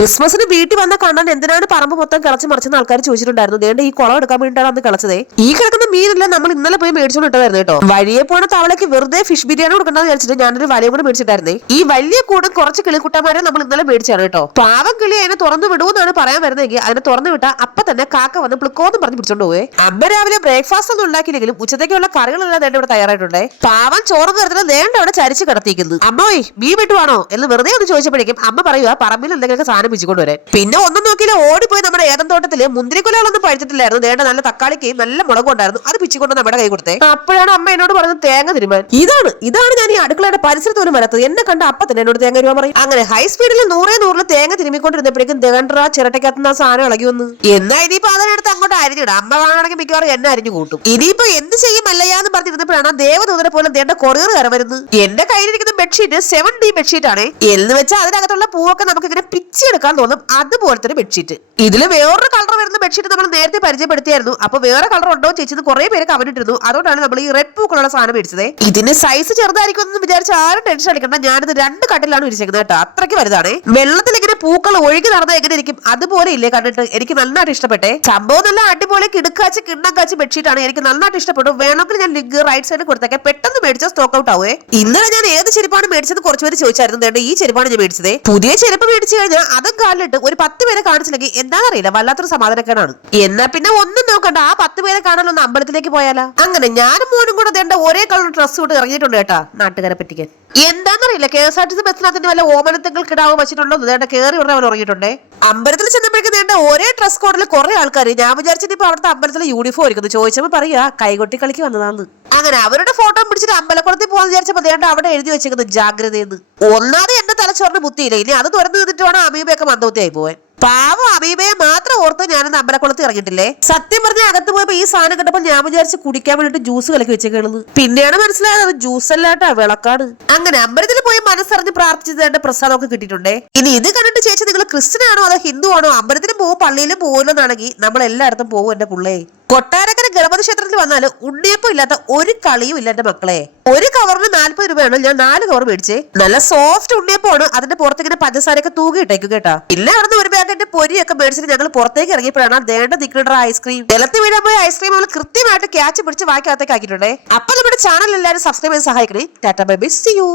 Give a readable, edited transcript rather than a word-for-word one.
ക്രിസ്മസിന് വീട്ടിൽ വന്ന കണ്ണൻ എന്തിനാണ് പറമ്പ് മൊത്തം കിളച്ച് മറിച്ചെന്ന് ആൾക്കാർ ചോദിച്ചിട്ടുണ്ടായിരുന്നു. ദേണ്ട ഈ കുളം എടുക്കാൻ വേണ്ടിയിട്ടാണ് അന്ന് കളച്ചതേ. ഈ കിടക്കുന്ന മീനല്ല നമ്മൾ ഇന്നലെ പോയി മേടിച്ചോണ്ട് ഇട്ടതായിരുന്നു കേട്ടോ. വഴിയെ പോണ തവളയ്ക്ക് വെറുതെ ഫിഷ് ബിരിയാണി കൊടുക്കണമെന്ന് വിചാരിച്ചിട്ട് ഞാനൊരു വലയും കൂടെ മേടിച്ചിട്ടായിരുന്നേ. ഈ വലിയ കൂടും കുറച്ച് കിളിക്കുട്ടന്മാരെ നമ്മൾ ഇന്നലെ മേടിച്ചാണ് കേട്ടോ. പാവം കിളി അതിനെ തുറന്നു വിടുമെന്നാണ് പറയാൻ വരുന്നതെങ്കിൽ അതിനെ തുറന്നു വിട്ടാ അപ്പൊ തന്നെ കാക്ക വന്ന് പ്ലിക്കോന്ന് പറഞ്ഞ് പിടിച്ചോണ്ട് പോയേ. അമ്മ രാവിലെ ബ്രേക്ക്ഫാസ്റ്റ് ഒന്നും ഉണ്ടാക്കിയില്ലെങ്കിലും ഉച്ചത്തേക്കുള്ള കറികളെല്ലാം ദേണ്ട ഇവിടെ തയ്യാറായിട്ടുണ്ടേ. പാവം ചോറ് കയറുന്ന ദേണ്ട അവിടെ ചരിച്ച് കിടത്തിയിരിക്കുന്നു. അമ്മോയ് മീൻ വിട്ടുവാണോ എന്ന് വെറുതെ ഒന്ന് ചോദിച്ചപ്പോഴേക്കും അമ്മ പറയുക പറമ്പിൽ എന്തെങ്കിലും സാധനം പിടിച്ചുകൊണ്ട് വരാൻ. പിന്നെ ഒന്നും നോക്കിയില്ല ഓടിപ്പോയി നമ്മുടെ ഏതം തോട്ടത്തില് മുന്തിരിക്കൊലകളൊന്നും പഴുത്തിട്ടില്ലായിരുന്നു. ദേണ്ട നല്ല തക്കാളിക്കയും നല്ല മുളകും ഉണ്ടായിരുന്നു. അത് പിച്ചിക്കൊണ്ട് നമ്മുടെ കൈ കൊടുത്തേ. അപ്പോഴാണ് അമ്മ എന്നോട് പറഞ്ഞത് തേങ്ങ തിരുമാൻ. ഇതാണ് ഞാൻ ഈ അടുക്കളയുടെ പരിസരത്ത് പോലും വരാത്തത്. എന്നെ കണ്ട അപ്പൊ തന്നെ എന്നോട് തേങ്ങ തിരുമാൻ പറയും. അങ്ങനെ ഹൈ സ്പീഡിൽ 100 തേങ്ങ തിരുമിക്കൊണ്ടിരുന്നപ്പോഴേക്കും ദേണ്ട ചിരട്ടയ്ക്കകത്തുന്ന ആ സാധനം ഇളകി വന്നു. എന്നാ ഇനിയിപ്പോ അതിനടുത്ത് അങ്ങോട്ട് അരിഞ്ഞിടാം. അമ്മ കാണാണെങ്കിൽ മിക്കവാറും എന്നെ അരിഞ്ഞു കൂട്ടും. ഇനിയിപ്പോ എന്ത് ചെയ്യും അല്ലയാന്ന് പറഞ്ഞിരുന്നപ്പോഴാണ് ദേവദൂതനെ പോലെ ദേണ്ട കൊറിയർ കയറി വരുന്നത്. എന്റെ കയ്യിലിരിക്കുന്ന ബെഡ്ഷീറ്റ് 7D ബെഡ്ഷീറ്റ് ആണ് എന്ന് വെച്ചാൽ അതിനകത്തുള്ള പൂവൊക്കെ നമുക്ക് ഇങ്ങനെ പിച്ചെടുക്കാൻ തോന്നും. അതുപോലത്തെ ഒരു ബെഡ്ഷീറ്റ്. ഇതില് വേറൊരു കളർ വരുന്ന ബെഡ്ഷീറ്റ് നമ്മൾ നേരത്തെ പരിചയപ്പെടുത്തിയായിരുന്നു. അപ്പൊ വേറെ കളർ ഉണ്ടോ ചേച്ചി കുറെ പേര് കമന്റ് ഇട്ടിരുന്നു. അതുകൊണ്ടാണ് നമ്മൾ ഈ റെഡ് പൂക്കളുള്ള സാധനം മേടിച്ചത്. ഇതിന് സൈസ് ചെറുതായിരിക്കും എന്ന് വിചാരിച്ച് ആരും ടെൻഷൻ അടിക്കണ്ട. ഞാനിത് 2 കട്ടിലാണ് വിരിച്ചേക്കുന്നത് കേട്ടോ. അത്രയ്ക്ക് വലുതാണ്. വെള്ളത്തിൽ ഇങ്ങനെ പൂക്കൾ ഒഴുകി നടന്നാൽ എങ്ങനെ ഇരിക്കും അതുപോലെ ഇല്ലേ കണ്ടിട്ട്. എനിക്ക് നന്നായിട്ട് ഇഷ്ടപ്പെട്ടെ. സംഭവം നല്ല അടിപൊളി കിടക്കാച്ച് കിണ്ണം കാച്ച് ബെഡ്ഷീറ്റ് ആണ്. എനിക്ക് നന്നായിട്ട് ഇഷ്ടപ്പെട്ടു. വേണമെങ്കിൽ ഞാൻ ലിങ്ക് റൈറ്റ് സൈഡിൽ കൊടുത്തേക്കെ. പെട്ടെന്ന് മേടിച്ചാൽ സ്റ്റോക്ക് ഔട്ട് ആവേ. ഇന്നലെ ഞാൻ ഏത് ചെരുപ്പാണ് മേടിച്ചത് കുറച്ച് പേര് ചോദിച്ചായിരുന്നു. ഈ ചെരുപ്പാണ് ഞാൻ മേടിച്ചത്. പുതിയ ചെരുപ്പ് മേടിച്ചു കഴിഞ്ഞാൽ അതും കാലിലിട്ട് ഒരു 10 പേരെ കാണിച്ചില്ലെങ്കിൽ എന്താണെന്നറിയില്ല വല്ലാത്തൊരു സമാധാനക്കേടാണ്. എന്നാ പിന്നെ ഒന്നും നോക്കണ്ട, ആ 10 പേരെ കാണാനൊന്ന് അമ്പലത്തിലേക്ക് പോയാലോ. അങ്ങനെ ഞാനും മോനും കൂടെ ദേണ്ട ഒരേ കളർ ഡ്രസ്സ് ഇട്ട് ഇറങ്ങിയിട്ടുണ്ട് കേട്ടാ നാട്ടുകാരെ പറ്റിക്കാൻ. എന്താണെന്നറിയില്ല KSRTC ബസ്സിനകത്ത് വല്ല ഓമനത്തെങ്കിൽ കിടാവ് വെച്ചിട്ടുണ്ടോ ദേണ്ട കയറി ഉടനെ അവൻ ഉറങ്ങിയിട്ടുണ്ടേ. അമ്പലത്തിൽ ചെന്നപ്പോഴേക്കും ദേണ്ട ഒരേ ഡ്രസ് കോഡിൽ കുറെ ആൾക്കാർ. ഞാൻ വിചാരിച്ചിട്ട് ഇപ്പൊ അവിടുത്തെ അമ്പലത്തിലെ യൂണിഫോം ഇരിക്കുന്നു. ചോദിച്ചപ്പോ പറയാ കൈകൊട്ടി കളിക്ക് വന്നതാന്ന്. അങ്ങനെ അവരുടെ ഫോട്ടോ പിടിച്ചിട്ട് അമ്പലക്കുളത്തിൽ പോകാന്ന് വിചാരിച്ചപ്പോ ദേണ്ട അവിടെ എഴുതി വെച്ചേക്കുന്നത് ജാഗ്രതയെന്ന്. ഒന്നാമത് എന്റെ തലച്ചോറിന് ബുദ്ധിയില്ല. ഇനി അത് തുറന്നു നിന്നിട്ട് വേണം അമീബയൊക്കെ മന്ദബുദ്ധിയായി പോവാൻ. പാവം അമീബയെ മാത്രം ഓർത്ത് ഞാനൊന്ന് അമ്പലക്കുളത്ത് ഇറങ്ങിയിട്ടില്ലേ. സത്യം പറഞ്ഞ അകത്ത് പോയപ്പോ ഈ സാധനം കിട്ടപ്പോ ഞാൻ വിചാരിച്ച് കുടിക്കാൻ വേണ്ടിട്ട് ജ്യൂസ് കലക്കി വെച്ചേക്കുന്നത്. പിന്നെയാണ് മനസ്സിലായത് അത് ജ്യൂസ് അല്ലാട്ടാ വിളക്കാണ്. അങ്ങനെ അമ്പലത്തിൽ പോയി മനസ്സറിഞ്ഞ് പ്രാർത്ഥിച്ചതിന്റെ പ്രസാദമൊക്കെ കിട്ടിയിട്ടുണ്ടേ. ഇനി ഇത് കണ്ടിട്ട് ചേച്ചി നിങ്ങൾ ക്രിസ്ത്യൻ ആണോ അതോ ഹിന്ദു ആണോ അമ്പലത്തിലും പോകും പള്ളിയിലും പോകുമെന്നാണെങ്കിൽ നമ്മൾ എല്ലായിടത്തും പോകും. എന്റെ പിള്ളേ കൊട്ടാരക്കര ഗണപതി ക്ഷേത്രത്തിൽ വന്നാല് ഉണ്ണിയപ്പം ഇല്ലാത്ത ഒരു കളിയും ഇല്ല എന്റെ മക്കളെ. ഒരു കവറിന് 40 രൂപയാണ്. ഞാൻ 4 കവർ മേടിച്ചേ. നല്ല സോഫ്റ്റ് ഉണ്ണിയപ്പമാണ്. അതിന്റെ പുറത്തേക്ക് പഞ്ചസാരയൊക്കെ തൂകിയിട്ടേക്കും കേട്ടാ. പിന്നെ അവിടുന്ന് ഒരു പാക്കറ്റ് പൊരിയൊക്കെ മേടിച്ചിട്ട് ഞങ്ങൾ പുറത്തേക്ക് ഇറങ്ങിയപ്പോഴാണ് ദേണ്ട നിൽക്കുന്ന ഐസ്ക്രീം. നിലത്ത് വീഴാൻ പോയ ഐസ്ക്രീം നമ്മൾ കൃത്യമായിട്ട് ക്യാച്ച് പിടിച്ച് വായിക്കകത്തേക്ക് ആക്കിയിട്ടുണ്ടേ. അപ്പൊ നമ്മുടെ ചാനൽ എല്ലാവരും സബ്സ്ക്രൈബ് ചെയ്ത് സഹായിക്കണേ. Tata bye bye, see U.